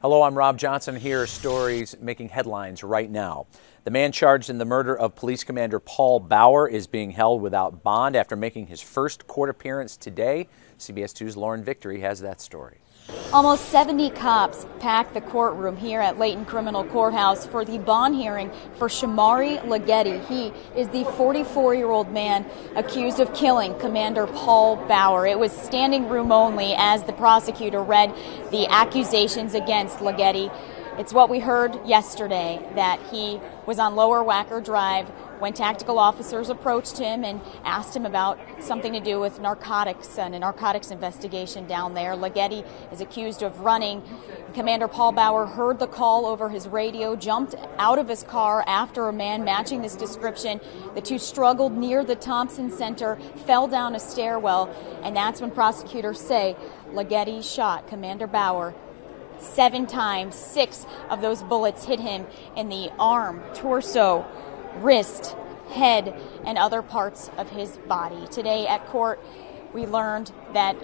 Hello, I'm Rob Johnson. Here are stories making headlines right now. The man charged in the murder of Police Commander Paul Bauer is being held without bond after making his first court appearance today. CBS 2's Lauren Victory has that story. Almost 70 cops packed the courtroom here at Layton Criminal Courthouse for the bond hearing for Shamari Leggetti. He is the 44-year-old man accused of killing Commander Paul Bauer. It was standing room only as the prosecutor read the accusations against Leggetti. It's what we heard yesterday, that he was on Lower Wacker Drive when tactical officers approached him and asked him about something to do with narcotics and a narcotics investigation down there. Leggetti is accused of running. Commander Paul Bauer heard the call over his radio, jumped out of his car after a man matching this description. The two struggled near the Thompson Center, fell down a stairwell, and that's when prosecutors say Leggetti shot Commander Bauer 7 times. 6 of those bullets hit him in the arm, torso, wrist, head, and other parts of his body. Today at court, we learned that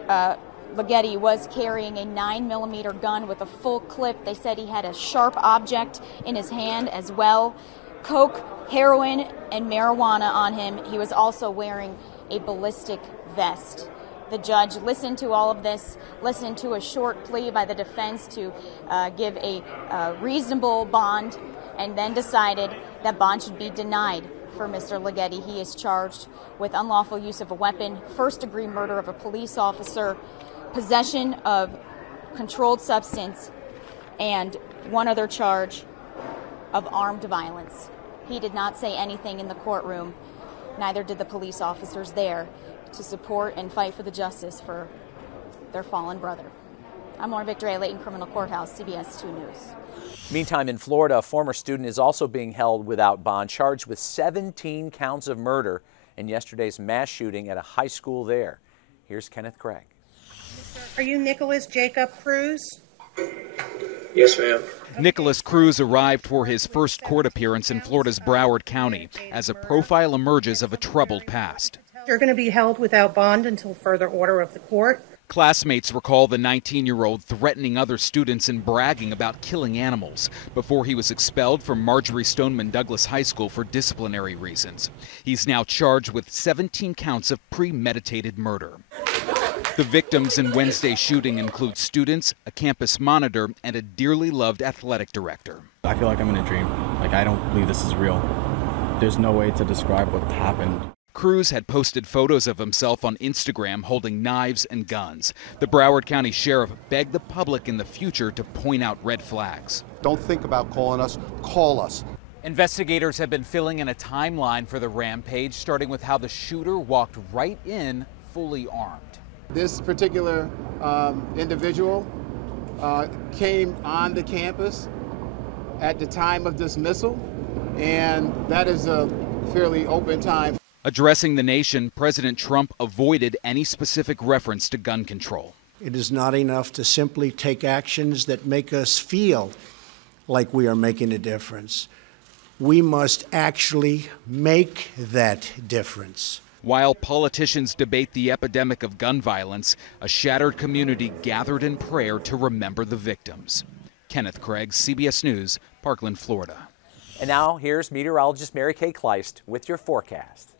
Leggetti was carrying a 9mm gun with a full clip. They said he had a sharp object in his hand as well. Coke, heroin, and marijuana on him. He was also wearing a ballistic vest. The judge listened to all of this, listened to a short plea by the defense to give a reasonable bond, and then decided that bond should be denied for Mr. Leggetti. He is charged with unlawful use of a weapon, first-degree murder of a police officer, possession of controlled substance, and one other charge of armed violence. He did not say anything in the courtroom, neither did the police officers there, to support and fight for the justice for their fallen brother. I'm Lauren Victory at Layton Criminal Courthouse, CBS 2 News. Meantime, in Florida, a former student is also being held without bond, charged with 17 counts of murder in yesterday's mass shooting at a high school there. Here's Kenneth Craig. Are you Nicholas Jacob Cruz? Yes, ma'am. Nicholas Cruz arrived for his first court appearance in Florida's Broward County as a profile emerges of a troubled past. You're going to be held without bond until further order of the court. Classmates recall the 19-year-old threatening other students and bragging about killing animals before he was expelled from Marjorie Stoneman Douglas High School for disciplinary reasons. He's now charged with 17 counts of premeditated murder. The victims in Wednesday's shooting include students, a campus monitor, and a dearly loved athletic director. I feel like I'm in a dream. I don't believe this is real. There's no way to describe what happened. Cruz had posted photos of himself on Instagram holding knives and guns. The Broward County Sheriff begged the public in the future to point out red flags. Don't think about calling us, call us. Investigators have been filling in a timeline for the rampage, starting with how the shooter walked right in fully armed. This particular individual came on the campus at the time of dismissal, and that is a fairly open time. Addressing the nation, President Trump avoided any specific reference to gun control. It is not enough to simply take actions that make us feel like we are making a difference. We must actually make that difference. While politicians debate the epidemic of gun violence, a shattered community gathered in prayer to remember the victims. Kenneth Craig, CBS News, Parkland, Florida. And now here's meteorologist Mary Kay Kleist with your forecast.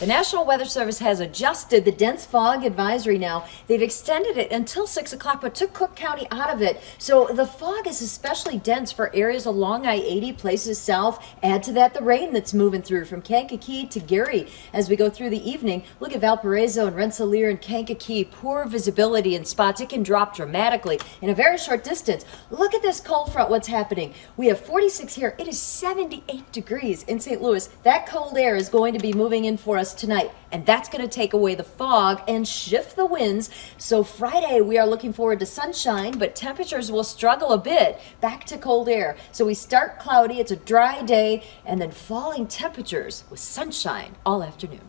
The National Weather Service has adjusted the dense fog advisory now. They've extended it until 6 o'clock, but took Cook County out of it. So the fog is especially dense for areas along I-80, places south. Add to that the rain that's moving through from Kankakee to Gary as we go through the evening. Look at Valparaiso and Rensselaer and Kankakee. Poor visibility in spots. It can drop dramatically in a very short distance. Look at this cold front, what's happening. We have 46 here. It is 78 degrees in St. Louis. That cold air is going to be moving in for us tonight, and that's going to take away the fog and shift the winds. So Friday we are looking forward to sunshine, but temperatures will struggle a bit, back to cold air. So we start cloudy, it's a dry day, and then falling temperatures with sunshine all afternoon.